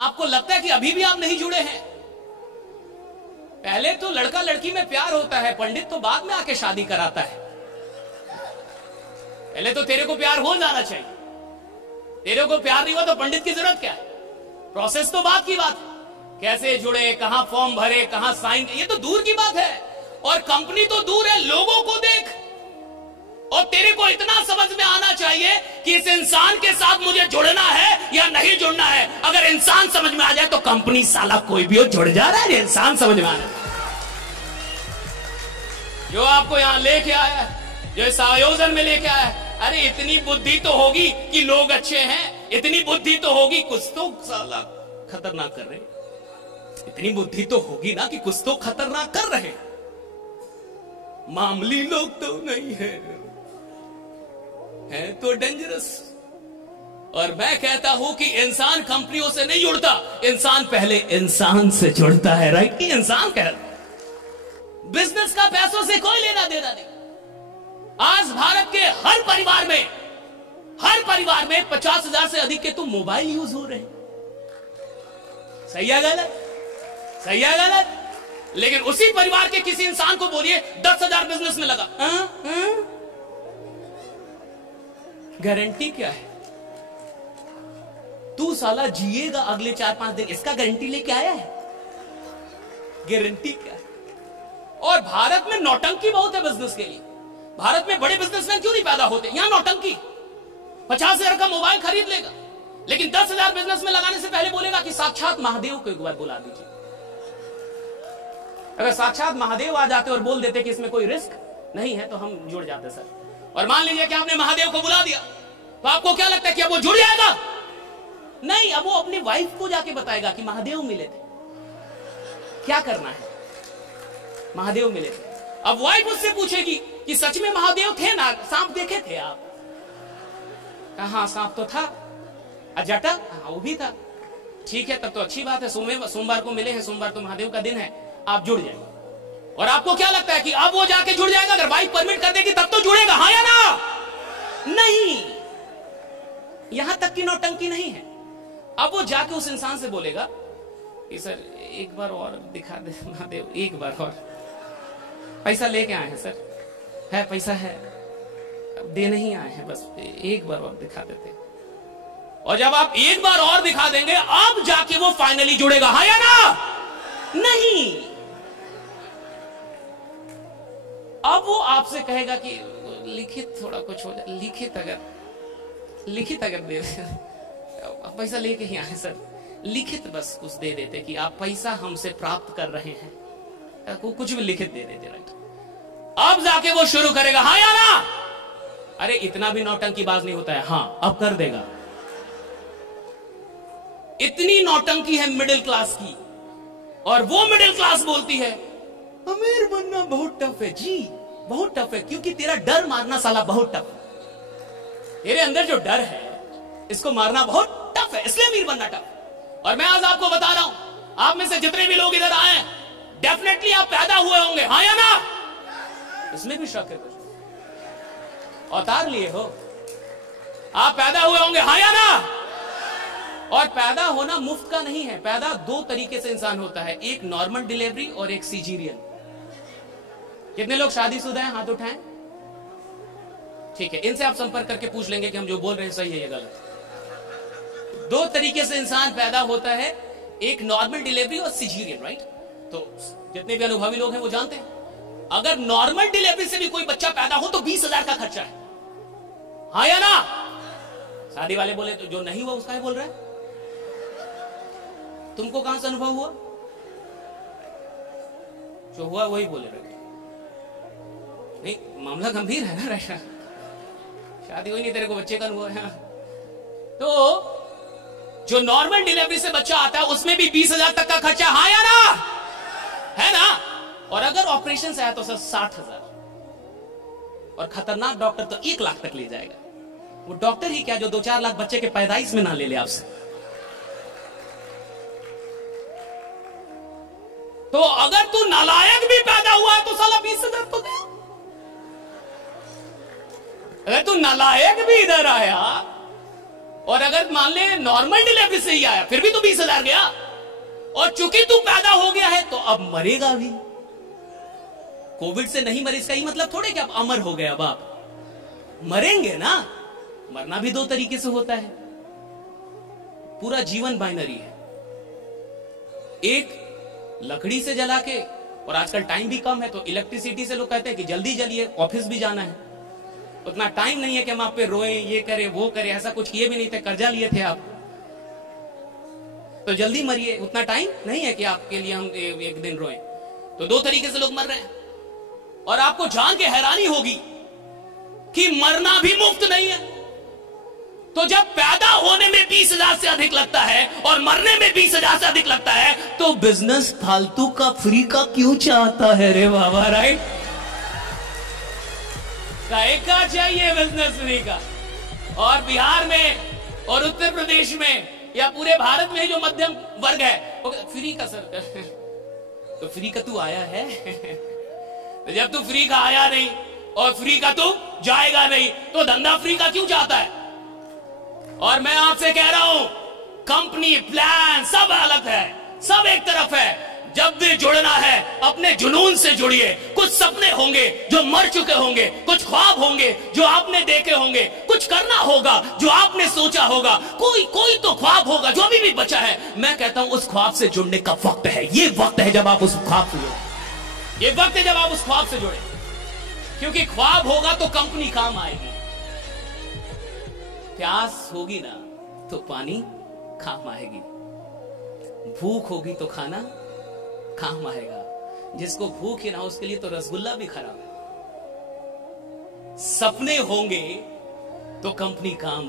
आपको लगता है कि अभी भी आप नहीं जुड़े हैं? पहले तो लड़का लड़की में प्यार होता है, पंडित तो बाद में आके शादी कराता है। पहले तो तेरे को प्यार हो जाना चाहिए। तेरे को प्यार नहीं हुआ तो पंडित की जरूरत क्या है? प्रोसेस तो बात की बात है, कैसे जुड़े, कहां फॉर्म भरे, कहां साइन, ये तो दूर की बात है। और कंपनी तो दूर है, लोगों को देख। और तेरे को इतना समझ में आना चाहिए कि इस इंसान के साथ मुझे जुड़ना है या नहीं जुड़ना है। अगर इंसान समझ में आ जाए तो कंपनी साला कोई भी हो जुड़ जा रहा है। इंसान समझ में आना, जो आपको यहां लेके आया है, जो इस आयोजन में लेके आया है, अरे इतनी बुद्धि तो होगी कि लोग अच्छे हैं, इतनी बुद्धि तो होगी कुछ तो साला खतरनाक कर रहे, इतनी बुद्धि तो होगी ना कि कुछ तो खतरनाक कर रहे। मामूली लोग तो नहीं है तो डेंजरस। और मैं कहता हूं कि इंसान कंपनियों से नहीं जुड़ता, इंसान पहले इंसान से जुड़ता है। राइट? कि इंसान कह बिजनेस का पैसों से कोई लेना देना नहीं। आज भारत के हर परिवार में 50,000 से अधिक के तो मोबाइल यूज हो रहे हैं। सही है गलत? सही है गलत? लेकिन उसी परिवार के किसी इंसान को बोलिए 10,000 बिजनेस में लगा, गारंटी क्या है? तू साला जिएगा अगले 4-5 दिन, इसका गारंटी लेके आया है? गारंटी क्या है? और भारत में नौटंकी बहुत है बिजनेस के लिए। भारत में बड़े बिजनेसमैन क्यों नहीं पैदा होते? यहां नौटंकी। 50,000 का मोबाइल खरीद लेगा, लेकिन 10,000 बिजनेस में लगाने से पहले बोलेगा कि साक्षात महादेव को एक बार बुला दीजिए। अगर साक्षात महादेव आ जाते और बोल देते कि इसमें कोई रिस्क नहीं है तो हम जुड़ जाते सर। और मान लीजिए कि आपने महादेव को बुला दिया, तो आपको क्या लगता है कि अब वो जुड़ जाएगा? नहीं, अब वो अपनी वाइफ को जाके बताएगा कि महादेव मिले थे। क्या करना है? महादेव मिले थे। अब वाइफ उससे पूछेगी कि सच में महादेव थे ना, सांप देखे थे आप? हाँ सांप तो था। जटा? हाँ वो भी था। ठीक है, तब तो अच्छी बात है, सोमवार को मिले हैं, सोमवार तो महादेव का दिन है, आप जुड़ जाएंगे। और आपको क्या लगता है कि अब वो जाके जुड़ जाएगा? अगर वाइफ परमिट कर देगी तब तो जुड़ेगा, हाँ या ना? नहीं, यहां तक की नौटंकी नहीं है। अब वो जाके उस इंसान से बोलेगा कि सर एक बार और दिखा दे महादेव, एक बार और। पैसा लेके आए हैं सर, है पैसा है, अब देने ही आए हैं, बस एक बार और दिखा देते। और जब आप एक बार और दिखा देंगे, अब जाके वो फाइनली जुड़ेगा, हाँ या ना? नहीं, अब वो आपसे कहेगा कि लिखित थोड़ा कुछ हो जाए, लिखित अगर दे पैसा लेके ही आए सर, लिखित बस कुछ दे देते कि आप पैसा हमसे प्राप्त कर रहे हैं, कुछ भी लिखित दे देते। राइट? अब जाके वो शुरू करेगा, हाँ या ना? अरे इतना भी नौटंकीबाज नहीं होता है। हाँ, अब कर देगा। इतनी नौटंकी है मिडिल क्लास की, और वो मिडिल क्लास बोलती है अमीर बनना बहुत टफ है। जी बहुत टफ है, क्योंकि तेरा डर मारना साला बहुत टफ है। तेरे अंदर जो डर है इसको मारना बहुत टफ है, इसलिए अमीर बनना टफ। और मैं आज आपको बता रहा हूं, आप में से जितने भी लोग इधर आए, डेफिनेटली आप पैदा हुए होंगे, हाँ या ना? इसमें भी शक है कुछ? अवतार लिए हो, आप पैदा हुए होंगे, हाँ या ना? और पैदा होना मुफ्त का नहीं है। पैदा दो तरीके से इंसान होता है, एक नॉर्मल डिलीवरी और एक सीजेरियन। कितने लोग शादीशुदा हैं? हाथ उठाएं। ठीक है, इनसे आप संपर्क करके पूछ लेंगे कि हम जो बोल रहे हैं सही है या गलत। दो तरीके से इंसान पैदा होता है, एक नॉर्मल डिलीवरी और सीजेरियन। राइट? तो जितने भी अनुभवी लोग हैं वो जानते हैं, अगर नॉर्मल डिलीवरी से भी कोई बच्चा पैदा हो तो 20,000 का खर्चा है, हाँ या ना? शादी वाले बोले तो जो नहीं हुआ उसका ही बोल रहा है। तुमको कहां से अनुभव हुआ? जो हुआ वही बोले रहे। नहीं, मामला गंभीर है ना। रहा शादी हुई नहीं, तेरे को बच्चे का अनुभव है। तो जो नॉर्मल डिलीवरी से बच्चा आता है उसमें भी 20,000 तक का खर्चा, हाँ या ना? है ना? और अगर ऑपरेशन से आया तो सर 60,000, और खतरनाक डॉक्टर तो 1 लाख तक ले जाएगा। वो डॉक्टर ही क्या जो 2-4 लाख बच्चे के पैदाइश में ना ले ले आपसे। तो अगर तू नालायक भी पैदा हुआ है तो साला 20,000 तो दे। अगर तू नालायक भी इधर आया और अगर मान ले नॉर्मल डिलीवरी से ही आया फिर भी तो 20,000 गया। और चूंकि तू पैदा हो गया है तो अब मरेगा भी। कोविड से नहीं मरे इसका ही मतलब थोड़े कि अब अमर हो गया। अब आप मरेंगे ना। मरना भी 2 तरीके से होता है। पूरा जीवन बाइनरी है। एक लकड़ी से जला के, और आजकल टाइम भी कम है तो इलेक्ट्रिसिटी से लोग कहते हैं कि जल्दी जलिए, ऑफिस भी जाना है। उतना टाइम नहीं है कि हम आप पे रोए, ये करे वो करे। ऐसा कुछ किए भी नहीं थे, कर्जा लिए थे आप, तो जल्दी मरिए। उतना टाइम नहीं है कि आपके लिए हम एक दिन रोए। तो 2 तरीके से लोग मर रहे हैं। और आपको जान के हैरानी होगी कि मरना भी मुफ्त नहीं है। तो जब पैदा होने में 20,000 से अधिक लगता है और मरने में 20,000 से अधिक लगता है, तो बिजनेस फालतू का फ्री का क्यों चाहता है रे बाबा? राइट? काहे का चाहिए बिजनेस फ्री का? और बिहार में और उत्तर प्रदेश में या पूरे भारत में जो मध्यम वर्ग है फ्री का सर तो फ्री का तू आया है तो जब तू फ्री का आया नहीं और फ्री का तू जाएगा नहीं तो धंधा फ्री का क्यों चाहता है? और मैं आपसे कह रहा हूं, कंपनी प्लान सब अलग है, सब एक तरफ है। जब भी जुड़ना है अपने जुनून से जुड़िए। कुछ सपने होंगे जो मर चुके होंगे, कुछ ख्वाब होंगे जो आपने देखे होंगे, कुछ करना होगा जो आपने सोचा होगा, कोई तो ख्वाब होगा जो अभी भी बचा है। मैं कहता हूं उस ख्वाब से जुड़ने का वक्त है। ये वक्त है जब आप उस ख्वाब से जुड़े। ये वक्त है जब आप उस ख्वाब से जुड़े, क्योंकि ख्वाब होगा तो कंपनी काम आएगी। प्यास होगी ना तो पानी काम आएगी। भूख होगी तो खाना काम आएगा। जिसको भूख ही ना हो उसके लिए तो रसगुल्ला भी खराब है। सपने होंगे तो कंपनी काम